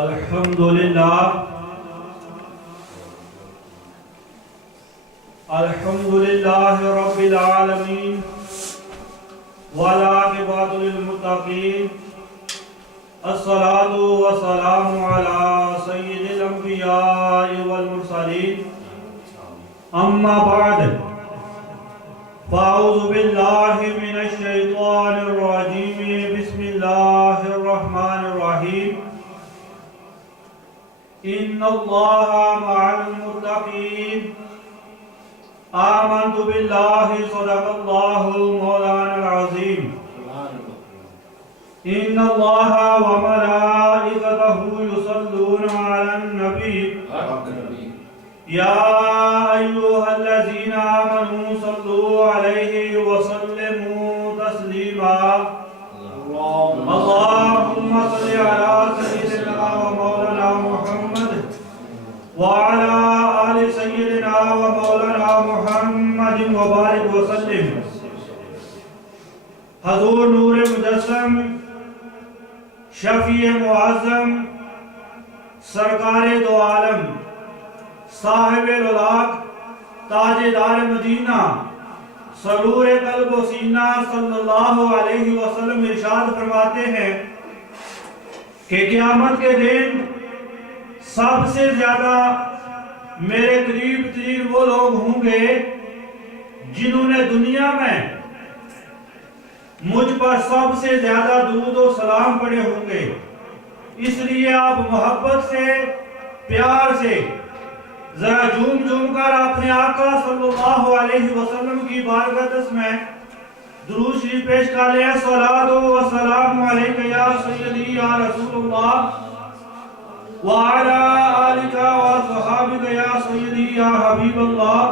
الحمدللہ رب العالمین والعاقبۃ للمتقین الصلاۃ والسلام علی سید الانبیاء والمرسلین اما بعد فاعوذ باللہ من الشیطان الرجیم بسم اللہ الرحمن الرحیم ان اللہ مع المتقین آمنت باللہ صدق اللہ مولانا العظیم ان اللہ وملائکتہ یصلون علی النبی یا ایہا الذین آمنوا صلوا علیہ وسلموا تسلیما اللہم صل علی سیدنا ومولانا محمد وعلى آل سيدنا ومولانا محمد وبارك وسلم حضور نور مجسم شفیع معظم سرکار دو عالم صاحب الاولاق تاجدار مدینہ سرور قلب و سینہ صلی اللہ علیہ وسلم ارشاد فرماتے ہیں کہ قیامت کے دن سب سے زیادہ میرے قریب ترین وہ لوگ ہوں گے جنہوں نے دنیا میں مجھ پر سب سے زیادہ درود و سلام پڑھے ہوں گے. اس لیے آپ محبت سے پیار سے ذرا جھوم جھوم کر اپنے آقا صلی اللہ علیہ وسلم کی بارگاہ میں درود شریف پیش کر لیں. الصلاۃ والسلام علیک یا سیدی یا رسول اللہ وعلى آلك وصحابك يا سيدي يا حبيب الله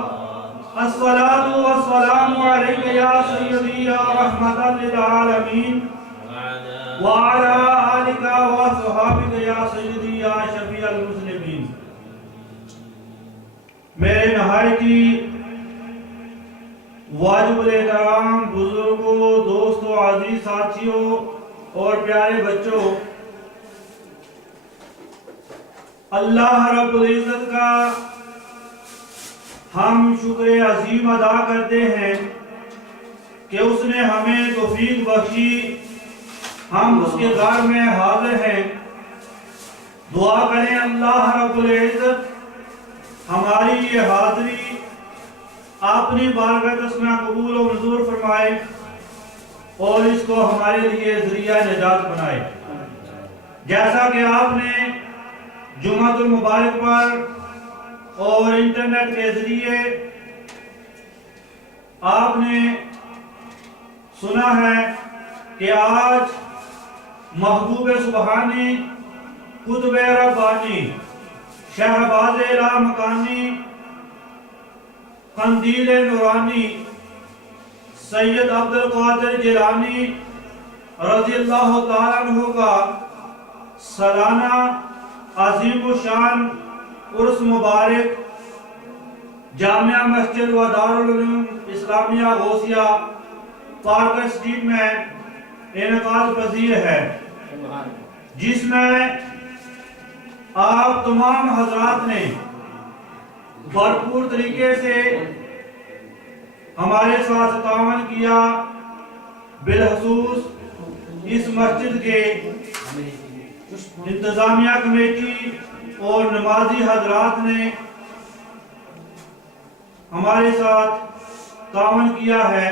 الصلاة والسلام عليك يا سيدي يا رحمة للعالمين وعلى آلك وصحابك يا سيدي يا شفيع المسلمين. میرے نہایتی واجب الاحترام بزرگوں، دوستوں، عزیز ساتھیوں اور پیارے بچوں، اللہ رب العزت کا ہم شکر عظیم ادا کرتے ہیں کہ اس نے ہمیں توفیق بخشی، ہم اس کے گھر میں حاضر ہیں. دعا کریں اللہ رب العزت ہماری یہ حاضری اپنی بارگاہ میں قبول و منظور فرمائے اور اس کو ہمارے لیے ذریعہ نجات بنائے. جیسا کہ آپ نے جمعۃ المبارک پر اور انٹرنیٹ کے ذریعے آپ نے سنا ہے کہ آج محبوب سبحانی، قطب ربانی، شہباز لامکانی، قندیل نورانی، سید عبدالقادر جیلانی رضی اللہ تعالیٰ عنہ کا سالانہ عظیم الشان عرس مبارک جامعہ مسجد و دارالعلوم اسلامیہ غوثیہ پارک اسٹریٹ میں انعقاد پذیر ہے، جس میں آپ تمام حضرات نے بھرپور طریقے سے ہمارے ساتھ تعاون کیا. بالخصوص اس مسجد کے انتظامیہ کمیٹی اور نمازی حضرات نے ہمارے ساتھ تعاون کیا ہے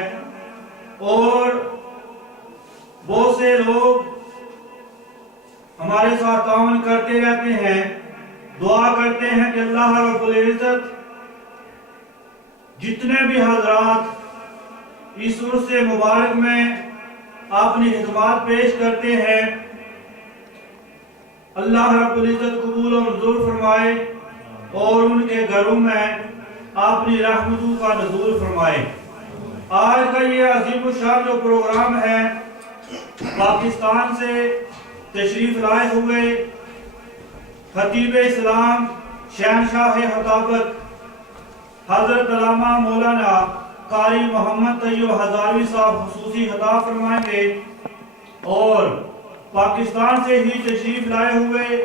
اور بہت سے لوگ ہمارے ساتھ تعاون کرتے رہتے ہیں. دعا کرتے ہیں کہ اللہ رب العزت جتنے بھی حضرات اس عرس مبارک میں اپنی خدمات پیش کرتے ہیں اللہ رب العزت قبول و منظور فرمائے اور ان کے گھروں میں اپنی رحمتوں کا نزول فرمائے. آج کا یہ عظیم الشان جو پروگرام ہے پاکستان سے تشریف لائے ہوئے خطیب اسلام شہنشاہ خطابت حضرت علامہ مولانا قاری محمد طیب ہزاروی صاحب خصوصی خطاب فرمائیں گے اور پاکستان سے ہی تشریف لائے ہوئے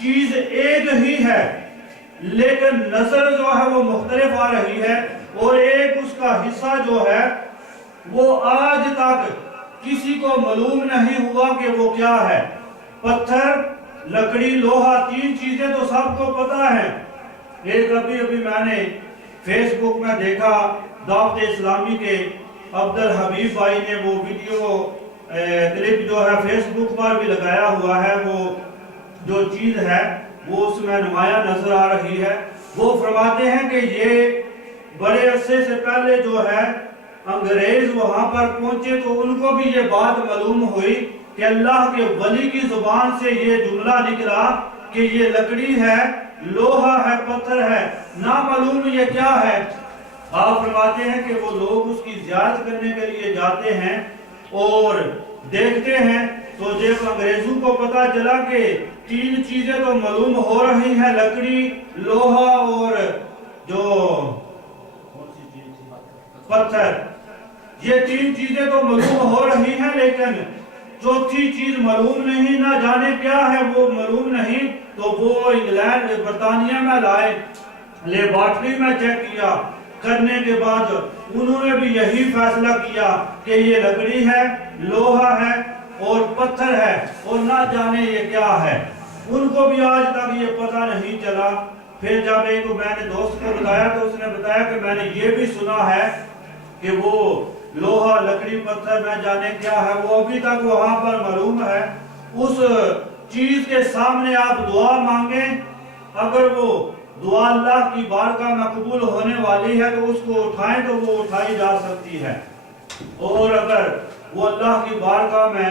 چیز ایک ہی ہے لیکن نظر جو ہے وہ مختلف آ رہی ہے، اور ایک اس کا حصہ جو ہے وہ آج تک کسی کو معلوم نہیں ہوا کہ وہ کیا ہے۔ پتھر، لکڑی، لوہا، تین چیزیں تو سب کو پتا ہے۔ ایک ابھی میں نے فیس بک میں دیکھا، دعوت اسلامی کے عبدالحبیب بھائی نے وہ ویڈیو کلپ جو ہے فیس بک پر بھی لگایا ہوا ہے، وہ جو چیز ہے وہ اس میں نمایاں نظر آ رہی ہے۔ وہ فرماتے ہیں کہ یہ بڑے عرصے سے پہلے جو ہے انگریز وہاں پر پہنچے تو ان کو بھی یہ بات معلوم ہوئی کہ اللہ کے ولی کی زبان سے یہ جملہ نکلا کہ یہ لکڑی ہے، لوہا ہے، پتھر ہے، نہ معلوم یہ کیا ہے۔ آپ فرماتے ہیں کہ وہ لوگ اس کی زیارت کرنے کے لیے جاتے ہیں اور دیکھتے ہیں، تو جب انگریزوں کو پتا چلا کہ تین چیزیں تو معلوم ہو رہی ہیں، لکڑی، لوہا اور جو پتھر، یہ تین چیزیں تو معلوم ہو رہی ہیں لیکن چوتھی چیز معلوم نہیں، نہ جانے کیا ہے وہ معلوم نہیں، تو وہ انگلینڈ برطانیہ میں لائے، لیبارٹری میں چیک کیا، کرنے کے بعد انہوں نے بھی یہی فیصلہ کیا کہ یہ لکڑی ہے، لوہا ہے اور پتھر ہے، اور نہ جانے یہ کیا ہے۔ ان کو بھی آج تک یہ پتہ نہیں چلا۔ پھر جب ایک میں نے دوست کو بتایا تو اس نے بتایا کہ میں نے یہ بھی سنا ہے کہ وہ لوہا، لکڑی، پتھر نہ جانے کیا ہے، وہ ابھی تک وہاں پر معلوم ہے۔ اس چیز کے سامنے آپ دعا مانگیں، اگر وہ دعا اللہ کی بارگاہ میں قبول ہونے والی ہے تو اس کو اٹھائیں تو وہ اٹھائی جا سکتی ہے، اور اگر وہ اللہ کی بارگاہ میں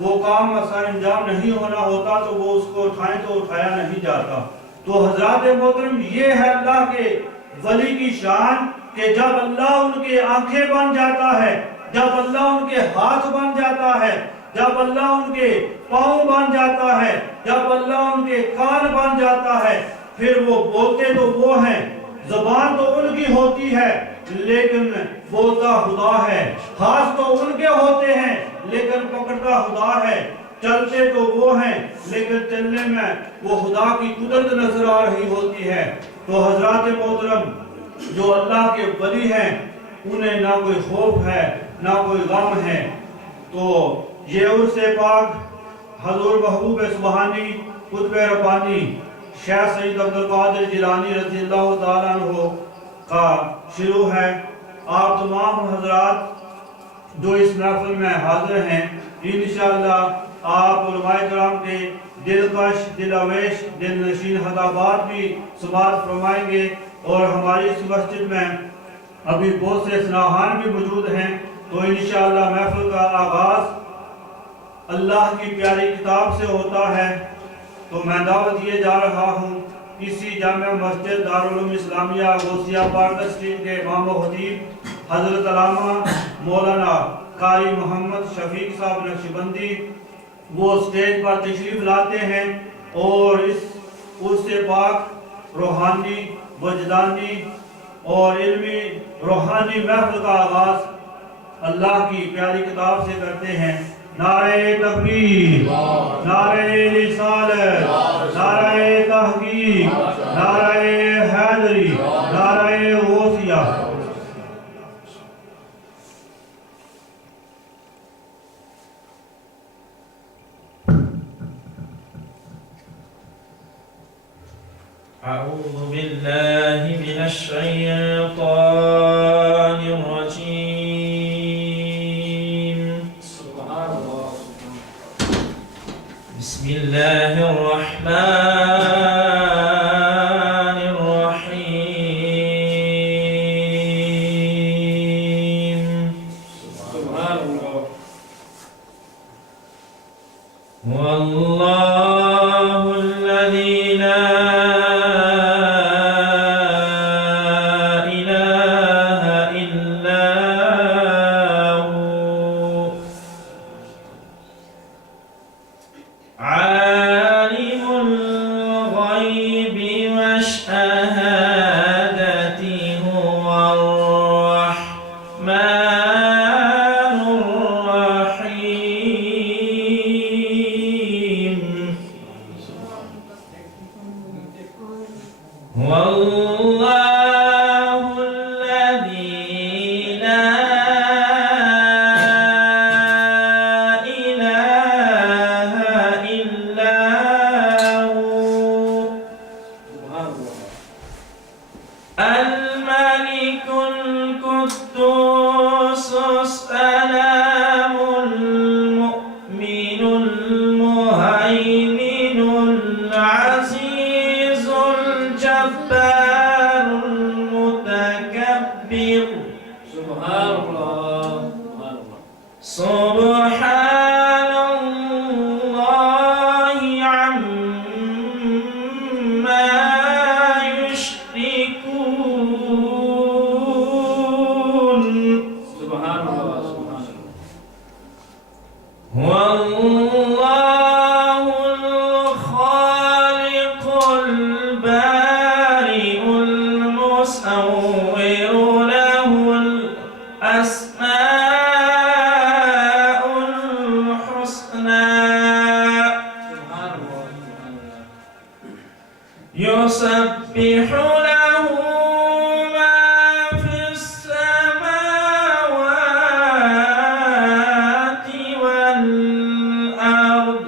وہ کام سر انجام نہیں ہونا ہوتا تو وہ اس کو اٹھائیں تو اٹھایا نہیں جاتا۔ تو حضرات محترم، یہ ہے اللہ کے ولی کی شان کہ جب اللہ ان کے آنکھیں بن جاتا ہے، جب اللہ ان کے ہاتھ بن جاتا ہے، جب اللہ ان کے پاؤں بن جاتا ہے، جب اللہ ان کے کان بن جاتا ہے، پھر وہ بولتے تو وہ ہیں، زبان تو ان کی ہوتی ہے لیکن بولتا خدا ہے، ہاتھ تو ان کے ہوتے ہیں لیکن پکڑتا خدا ہے، چلتے تو وہ ہیں لیکن چلنے میں وہ خدا کی قدرت نظر آ رہی ہوتی ہے۔ تو حضرات محترم، جو اللہ کے ولی ہیں انہیں نہ کوئی خوف ہے نہ کوئی غم ہے۔ تو یہ عرص پاک حضور محبوب سبحانی قطب ربانی شیخ سید عبدالقادر جیلانی رضی اللہ تعالیٰ عنہ کا شروع ہے۔ آپ تمام حضرات جو اس محفل میں حاضر ہیں، انشاءاللہ آپ علماء کرام کے دلکش، دلاویش، دل نشین خطابات بھی سماعت فرمائیں گے، اور ہماری اس مسجد میں ابھی بہت سے سناہان بھی موجود ہیں۔ تو انشاءاللہ محفل کا آغاز اللہ کی پیاری کتاب سے ہوتا ہے۔ تو میں دعوت دیے جا رہا ہوں اسی جامع مسجد دارالعلوم اسلامیہ غوثیہ پارک اسٹریٹ کے امام و خطیب حضرت علامہ مولانا قاری محمد شفیق صاحب نقشبندی، وہ اسٹیج پر تشریف لاتے ہیں اور اس سے پاک روحانی، وجدانی اور علمی روحانی محفل کا آغاز اللہ کی پیاری کتاب سے کرتے ہیں۔ نعرہ تکبیر، نعرہ رسالت، نعرہ تحقیق، نعرہ حیدری، نعرہ غوثیہ۔ أعوذ بالله من الشيطان الرجيم. سبحان الله. بسم الله الرحمن الرحيم. سبحان الله. والله الذي لا عالم والله الذي لا إله إلا هو الملك القدوس السلام المؤمن المهيمن العزيز الجبار المتكبر سبحان الله سبحان الله عما يشركون سبحان الله سبحان الله والله الخالق البارئ المصور له الأسماء الحسنى سبحان الله سبحان الله يسبح له ما في السماوات والأرض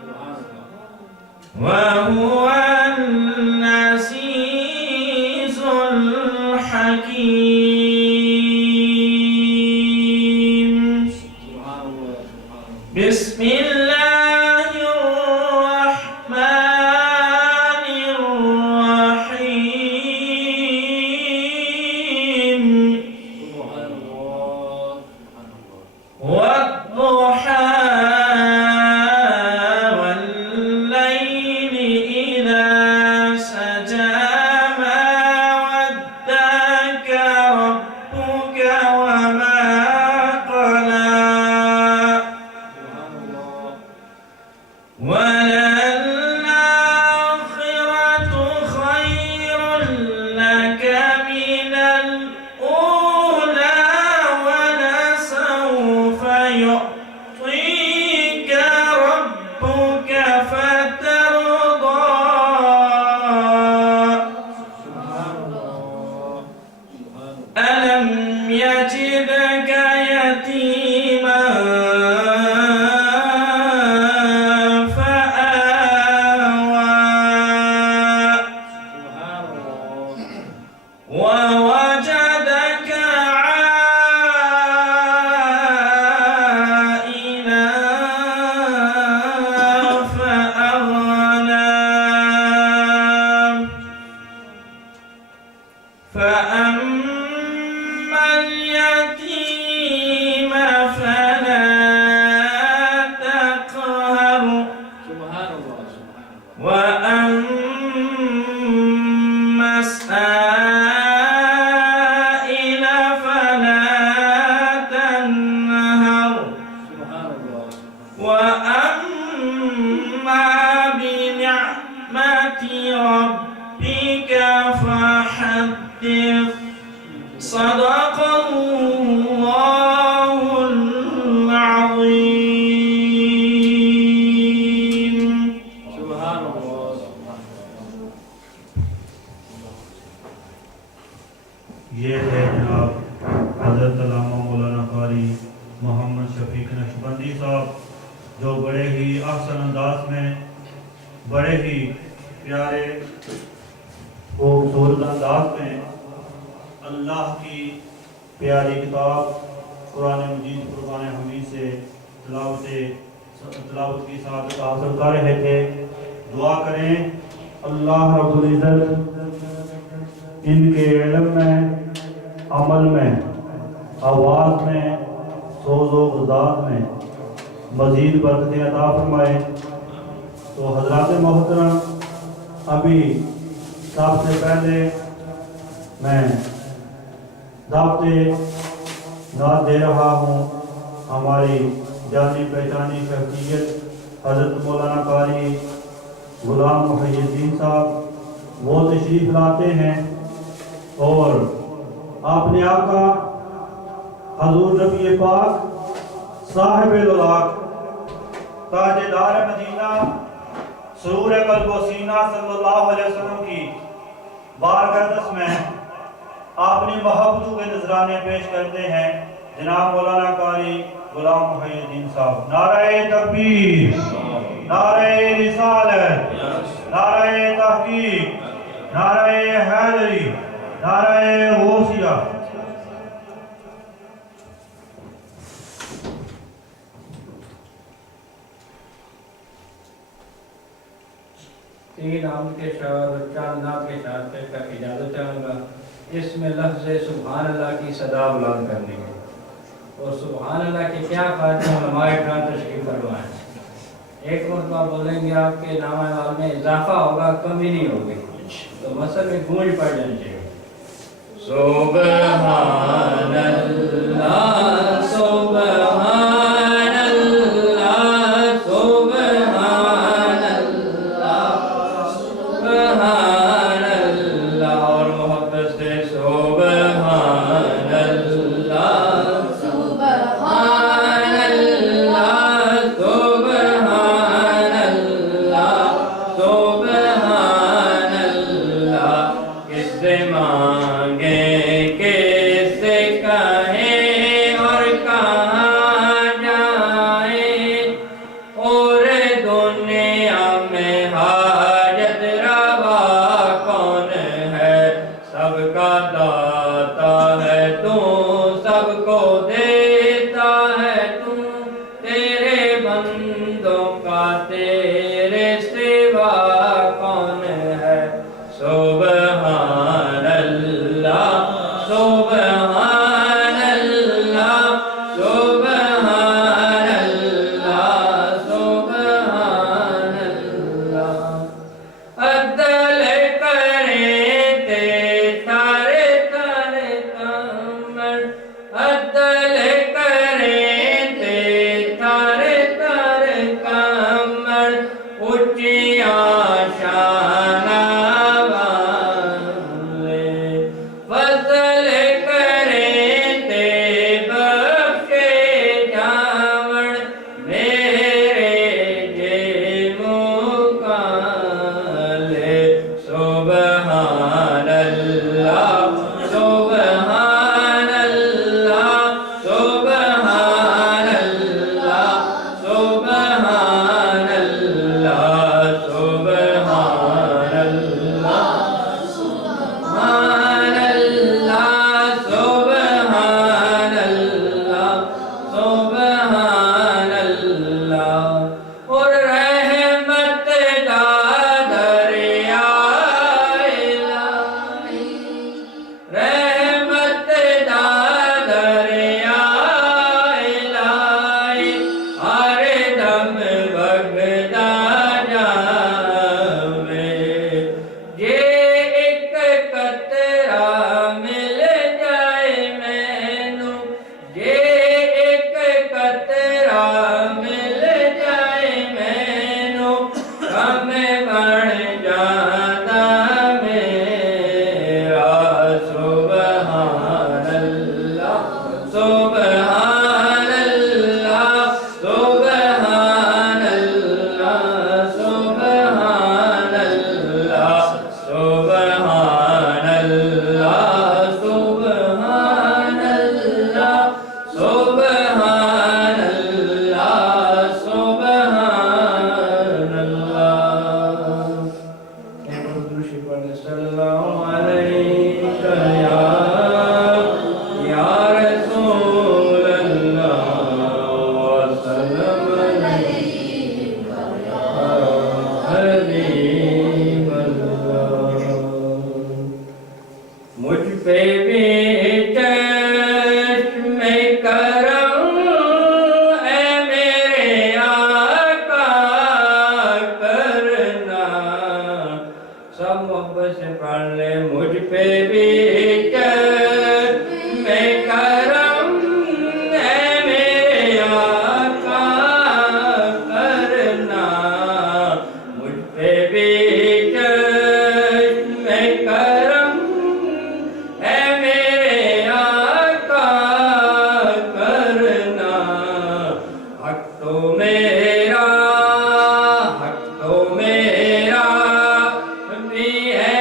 سبحان الله وهو العزيز الحكيم سبحان الله سبحان الله بسم الله الرحمن الرحيم سبحان الله سبحان الله والضحى والليل إذا سجى ما ودعك ربك وما قلى سبحان الله وللآخرة خير لك من الأولى ولسوف يعطيك ربك فترضى سبحان الله سبحان الله ألم يجدك يتيما فآوى سبحان الله ووجدك عائلا فأغنى فأما اليتيم فلا تقهر سبحان الله سبحان الله وأما السائل فلا تنهر سبحان الله وأما بنعمة ربك فحدث صدق الله العظيم سبحان الله سبحان الله یہ ہے جناب حضرت علامہ مولانا قاری محمد شفیق نقشبندی صاحب، جو بڑے ہی احسن انداز میں، بڑے ہی پیارے خوبصورت انداز میں اللہ کی پیاری کتاب قرآن مجید فرقان حمید سے تلاوت کی سعادت حاصل کر رہے تھے۔ دعا کریں اللہ رب العزت ان کے علم میں، عمل میں، آواز میں، سوز و غذات میں مزید برکتیں عطا فرمائے۔ تو حضرات محترم، ابھی سب سے پہلے میں دعوت نعت دے رہا ہوں ہماری جانی پہچانی شخصیت حضرت مولانا قاری غلام محی الدین صاحب، وہ تشریف لاتے ہیں اور اپنے آقا حضور نبی پاک صاحب الالاق تاجدار مدینہ سرور قلب و سینہ صلی اللہ علیہ وسلم کی بارگاہدس میں اپنی محبتوں کے نذرانے پیش کرتے ہیں جناب مولانا قاری غلام محی الدین صاحب۔ نعرہ تکبیر، نعرہ رسالت، نعرہ تحقیق، نعرہ حیدری، نعرہ غوثیہ۔ تین عام کے شعر اور چار نام کے شعر پیش کر کے اجازت چاہوں گا۔ اس میں لفظ سبحان اللہ کی صدا بلند کرنی ہے، اور سبحان اللہ کے کیا فائدے علماء اکرام تشریف فرمائیں۔ ایک مرتبہ بولیں گے آپ کے نام اعمال میں اضافہ ہوگا، کمی نہیں ہوگی، تو مثل میں گونج پڑ جانی چاہیے۔ سبحان اللہ سبحان اللہ سبحان اللہ سبحان اللہ، اور محبت سے سبحان اللہ سبحان اللہ سبحان اللہ سبحان اللہ۔ کس سے مانگے کس سے کہیں اور کہاں جائیں، اور دنیا میں حاجت روا کون ہے، سب کا داتا ہے تو سب کو دیتا ہے تو، تیرے بندوں کا تیرے سوا کون ہے، سبحان اللہ سبحان اللہ سبحان اللہ سبحان اللہ۔ عدل کریں تے تارے تارے کمر، عدل کریں تے تارے تارے کمر، اونچیاں شانہ والے، فضل کریں تے بخشے جاون، میرے جے مکالے، سبحان اللہ سبحان اللہ سبحان اللہ سبحان اللہ سبحان اللہ سبحان اللہ سبحان اللہ سبحان اللہ۔ اور رحمت دا دریا الہی، رحمت دا دریا الہی، ہر دم بگدا جاوے، جے ایک قطرہ مل جائے مینوں، جے ایک قطرہ مل جائے مینوں، کم بن جاتا میرا، سبحان اللہ سبحان اللہ سبحان اللہ سبحان اللہ سبحان اللہ سبحان اللہ سبحان اللہ سبحان اللہ۔ ایک اور درود شریف پڑھ لیں، صلی اللہ علیہ یا رسول اللہ وسلم علیہ حبیب اللہ۔ مجھ پہ بھی چشم کرم اے میرے آقا کرنا، سب محبت سے پڑھ لے، مجھ پہ بھی چشم کرم اے میرے آقا کرنا، مجھ پہ بھی چشم کرم اے میرے آقا کرنا، حق تو میرا حق تو میرا بھی ہے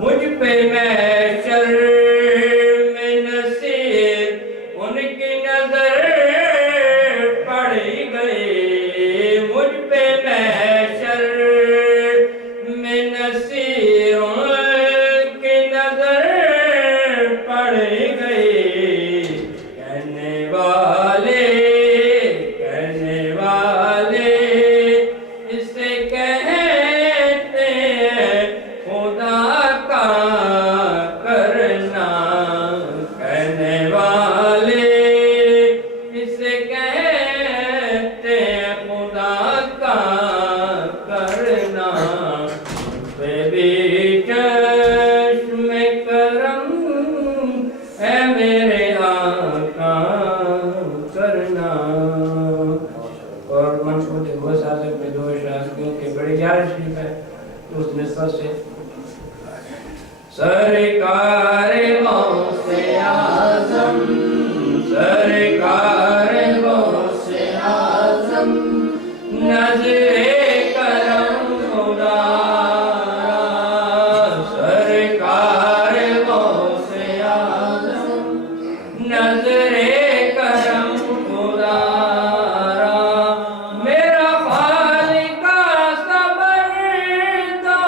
مجھ پہ محشر میں نصیر ان کی نظر پڑ گئی، مجھ پہ محشر میں نصیر ان کی نظر پڑ گئی، کہنے والے اسے کہتے ہیں خدا کا کرنا، کہنے والے اسے کہتے ہیں خدا کا کرنا، پہ بھی چشم کرم ہے میرے آقا کرنا۔ اور منصور بہت ساتھ میں دو اشعار کیونکہ بڑی یار شریف ہے تو اس نسبت سے سرکار غوث اعظم، سرکار غوث اعظم، نظر کرم خدا، سرکار غوث اعظم، نظر کرم خدا، میرا خالق صبر دو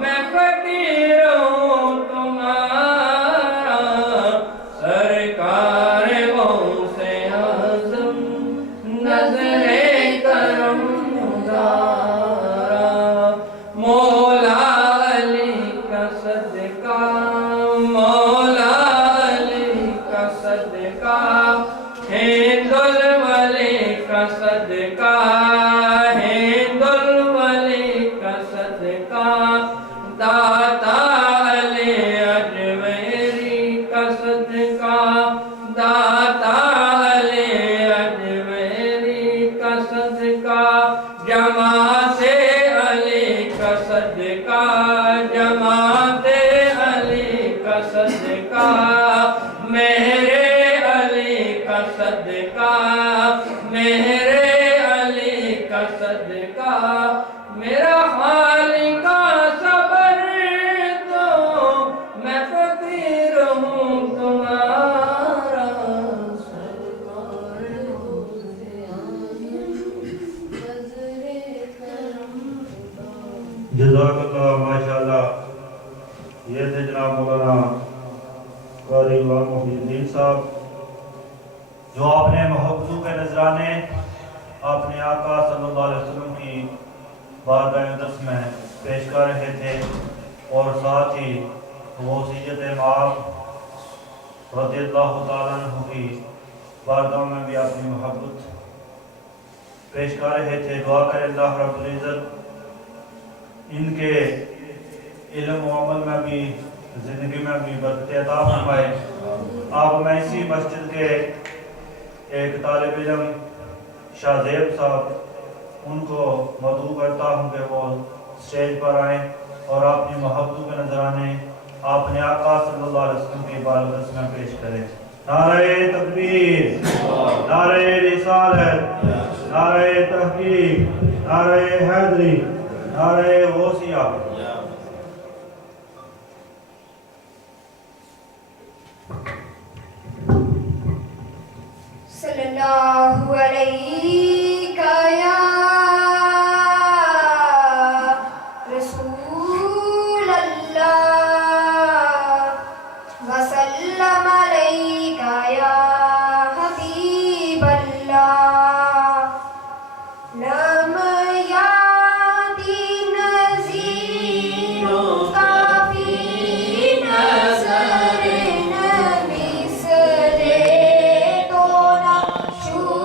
میں فقیر ہوں تمہارا، سرکار غوث اعظم، نظر کرم خدا، مولا علی کا صدقہ، مولا علی کا صدقہ، ہند الولی کا صدقہ، ہند الولی کا صدقہ، داتا علی اجمیری کا صدقہ، داتا علی اجمیری کا صدقہ، جماعت علی کا صدقہ، جماعت علی کا صدقہ، میرے علی کا صدقہ، میرے علی کا صدقہ، میرا خالق صبر دو میں فقیر ہوں تمہارا، جزاک اللہ ماشاءاللہ۔ یہ تھے جناب مولانا قاری غلام محی الدین صاحب جو اپنے محبوب کے نذرانے اپنے آقا صلی اللہ علیہ وسلم کی بارگاہ اقدس میں پیش کر رہے تھے، اور ساتھ ہی وصیت مآب رضی اللہ تعالیٰ عنہ کی بارگاہ میں بھی اپنی محبت پیش کر رہے تھے۔ دعا کرے اللہ رب العزت ان کے علم و عمل میں بھی زندگی میں بھی برکت عطا فرمائے۔ آپ میں اسی مسجد کے ایک طالب علم شاہ زیب صاحب ان کو مدعو کرتا ہوں کہ وہ اسٹیج پر آئیں اور اپنی محبتوں کے نذرانے اپنے آقا صلی اللہ علیہ وسلم کی بارگاہ میں پیش کریں۔ نعرہ تکبیر، نعرہ رسالت، نعرہ تحقیق، نعرہ حیدری، نعرہ غوثیہ۔ صلی اللہ علیہ یا رسول اللہ، وسلم علیہ یا حبیب اللہ، لم یادی نظیر کافی نظر نبی صلی شور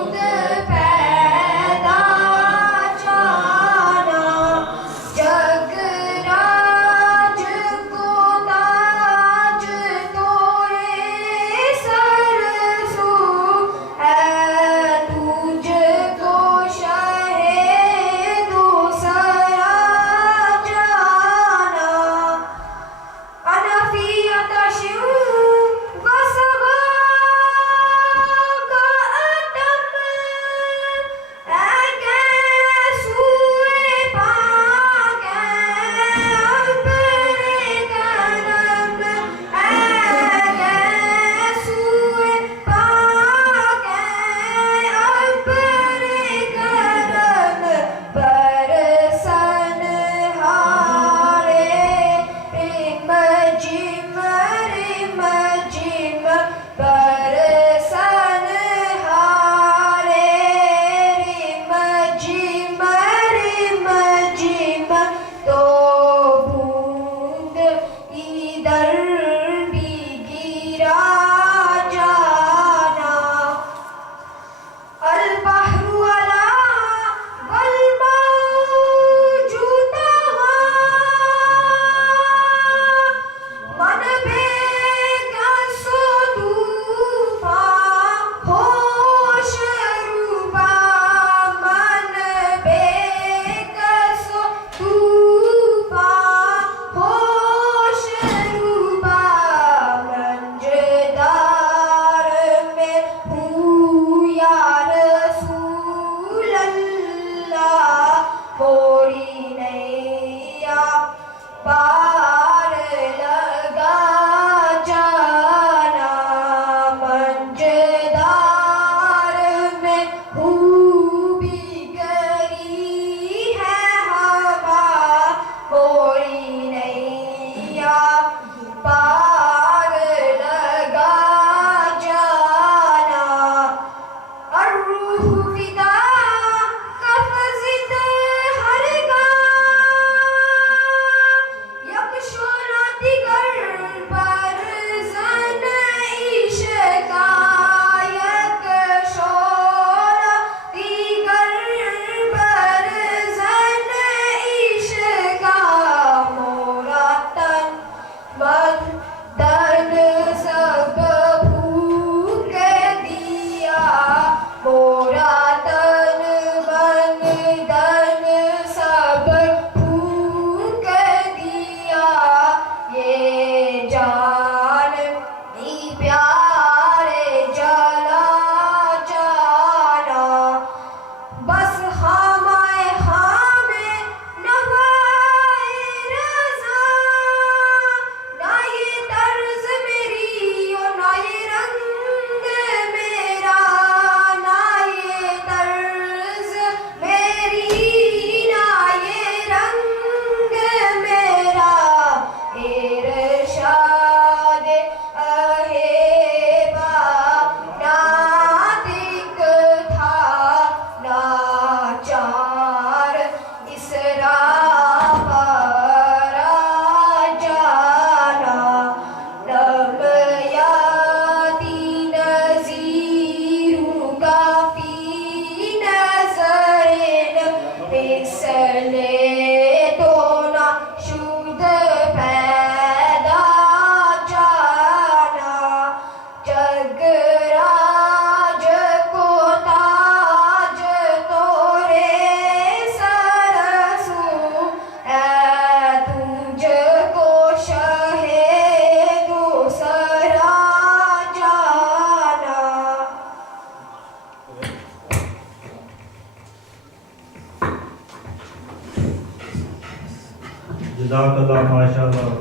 جزاک اللہ ماشاء اللہ.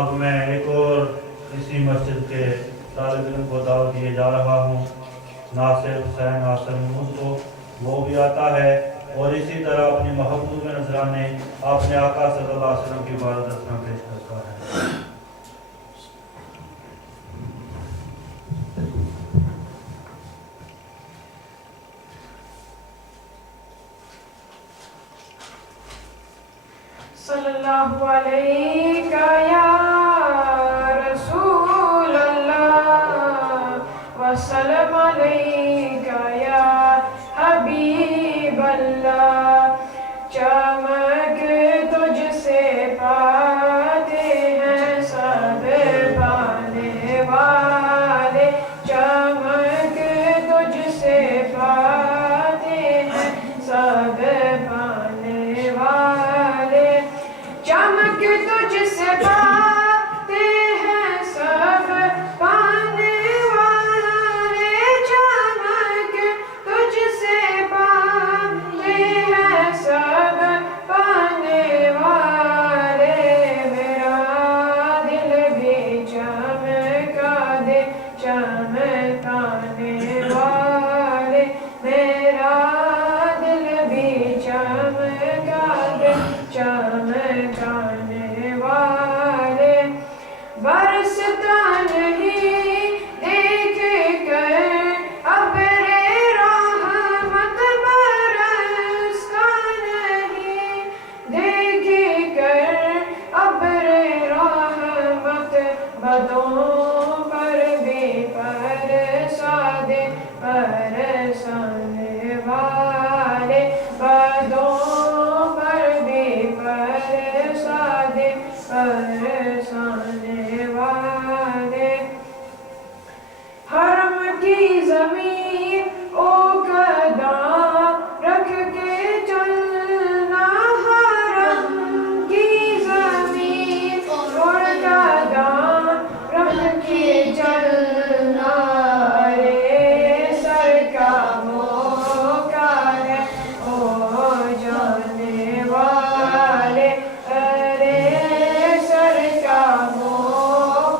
اب میں ایک اور اسی مسجد کے طالب علم کو دعوت دیے جا رہا ہوں، ناصر حسین حسن محمود کو. وہ بھی آتا ہے اور اسی طرح اپنی محبوب نذرانے اپنے آقا صلی اللہ علیہ وسلم کی بارگاہ میں پیش کرتا ہے. صلی اللہ علیہ یا رسول اللہ وسلم علیہ یا حبیب اللہ. چمک تجھ سے پاتے ہیں سب پانے والے، چمک تجھ سے پاتے ہیں سب پانے والے، چمک تجھ سے پاتے ہیں سب پانے والے، چمک تجھ سے پاتے ہیں سب پانے والے. میرا دل بھی چمکا دے چمکانے والے، میرا دل بھی چمکا دے چمکانے والے. برستا نہیں دیکھ کر ابر رحمت، برستا نہیں دیکھ کر ابر رحمت، بدوں پر بھی پرسا دے پرسانے والے، بدوں پر بھی پرسا دے پرسانے والے. حرم کی زمین او قدم رکھ کے چلنا، حرم کی زمین اور قدم رکھ کے چلنا. ارے سر کا موقع ہے او جانے والے، ارے سر کا موقع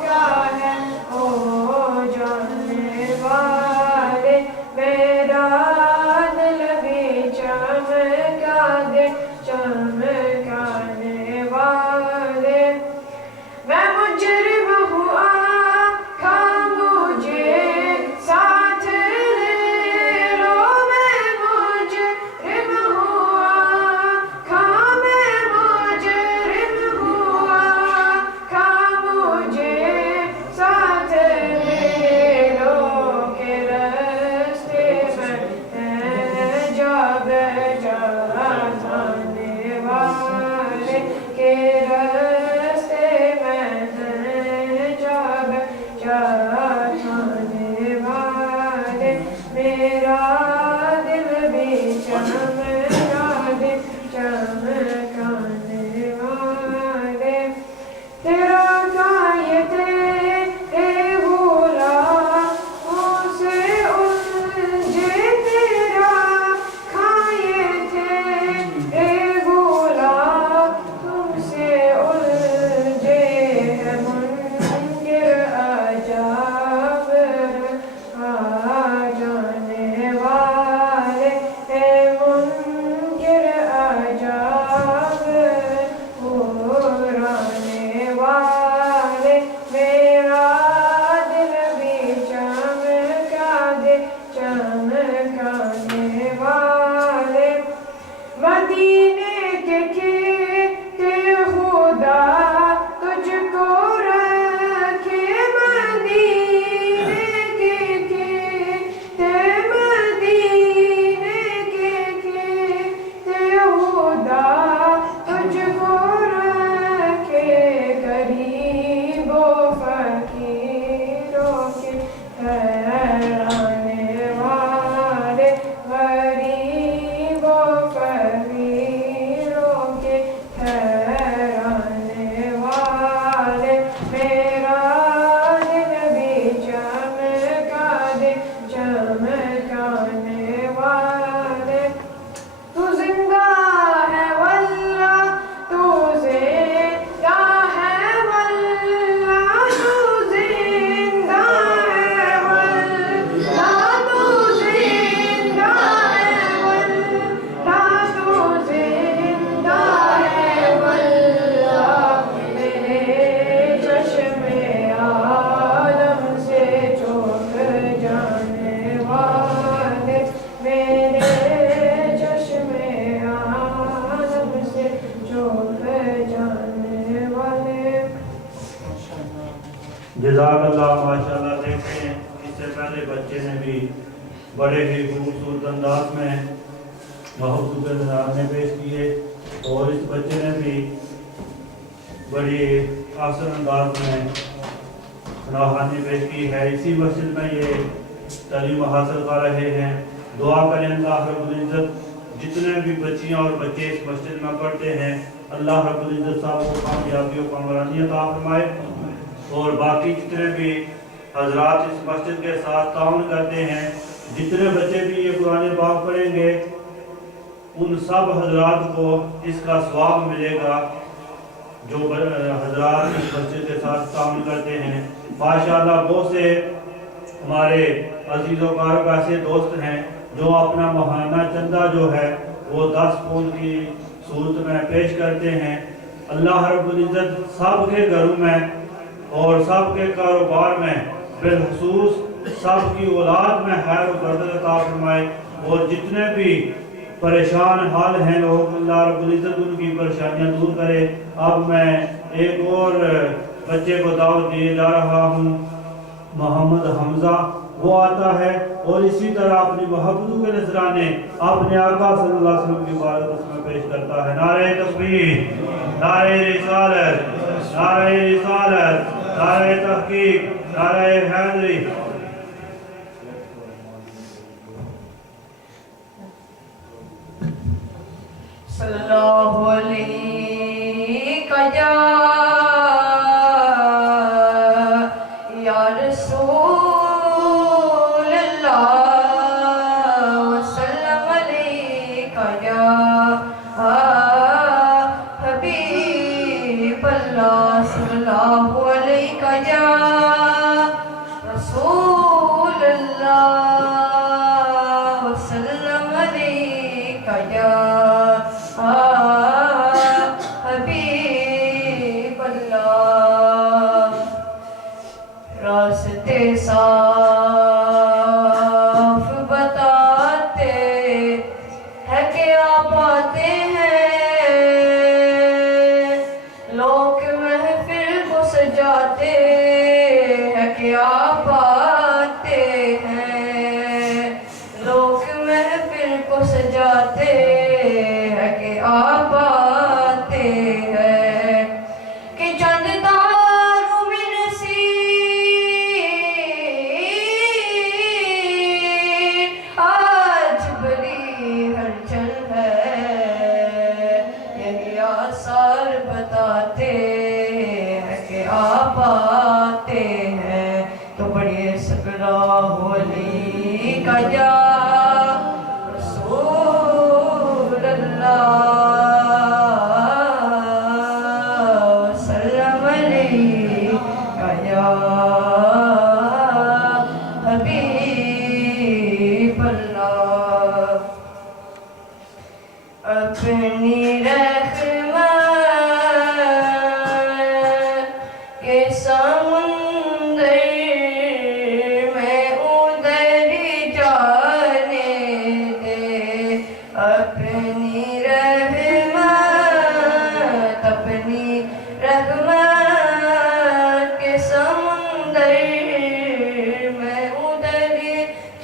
جزاک اللہ ماشاءاللہ. دیکھیں اس سے پہلے بچے نے بھی بڑے ہی خوبصورت انداز میں محبوب کے نظرانے پیش کیے اور اس بچے نے بھی بڑی آسان انداز میں روحانی پیش کی ہے. اسی مسجد میں یہ تعلیم حاصل کر رہے ہیں. دعا کریں اللہ رب العزت جتنے بھی بچیاں اور بچے اس مسجد میں پڑھتے ہیں اللہ رب العزت صاحب کو کامیابی و کامرانی عطا فرمائے اور باقی جتنے بھی حضرات اس مسجد کے ساتھ تعاون کرتے ہیں جتنے بچے بھی یہ قرآن پاک پڑھیں گے ان سب حضرات کو اس کا ثواب ملے گا جو حضرات اس مسجد کے ساتھ تعاون کرتے ہیں. ماشاءاللہ بہت سے ہمارے عزیز و کارب ایسے دوست ہیں جو اپنا ماہانہ چندہ جو ہے وہ 10 پونڈ کی صورت میں پیش کرتے ہیں. اللہ رب العزت سب کے گھروں میں اور سب کے کاروبار میں بالخصوص سب کی اولاد میں خیر و برکت عطا فرمائے اور جتنے بھی پریشان حال ہیں لوگ اللہ رب العزت ان کی پریشانیاں دور کرے. اب میں ایک اور بچے کو دعوت دیے جا رہا ہوں محمد حمزہ. وہ آتا ہے اور اسی طرح اپنی محبتوں کے نذرانے اپنے آقا صلی اللہ علیہ وسلم کی عبادت اس میں پیش کرتا ہے. نعرہ تکبیر، نعرہ رسالت، نعرہ رسالت، نعرہ تحقیق، نعرہ حیدری. صلی اللہ علیہ یا رسول اللہ وسلم علیکہ یا حبیب اللہ صلی اللہ علیہ یا رسول اللہ وسلم علیکہ یا حبیب اللہ. راستے صاف بتاتے ہیں کہ آپ آتے ہیں لوگ محفل کو سجاتے ہیں کہ آپ آتے ہیں لوگ محفل کو سجاتے ہیں کہ آپ آتے ہیں کہ چند تاروں میں نصیب آج بڑی ہلچل ہے. یہی آثار بتاتے ہیں کہ آپ آتے ہیں تو بڑی سکرا ہولی کا جا رسول اللہ وسلم علیکہ یا حبیب اللہ. اپنی رحمت کے سمندر میں ادھر جانے دے. اپنی رحمت کے سمندر میں ادھر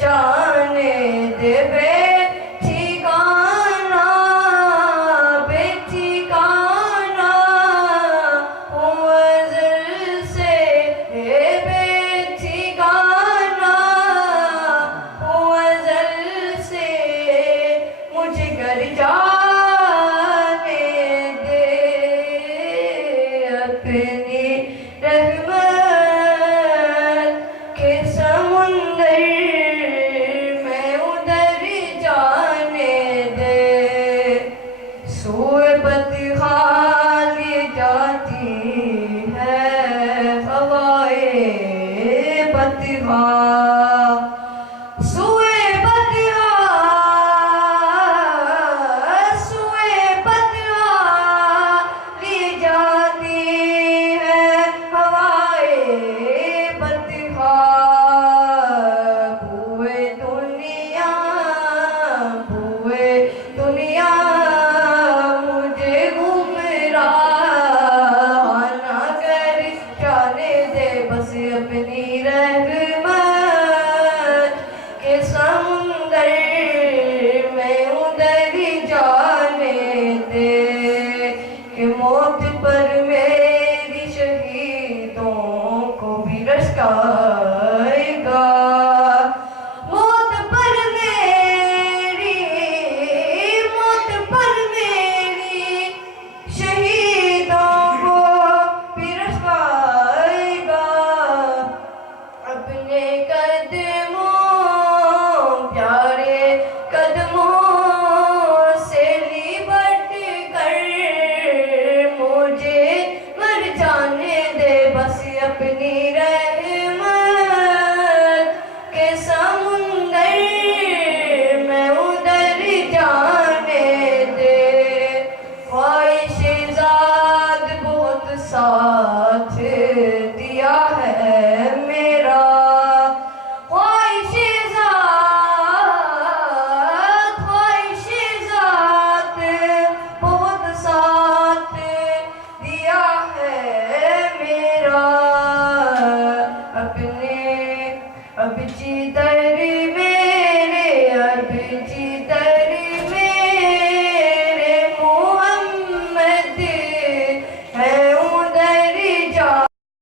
جانے دے. بے ٹھکانہ ہوں ازل سے بے ٹھکانہ ہوں ازل سے مجھے گھر جانے دے. اپنی رحمت کے سمندر میں ادھر جانے دے. سوئے بدحال یہ جاتی ہے ہوائے بدحال. سوئے بدحال یہ جاتی ہے ساتھ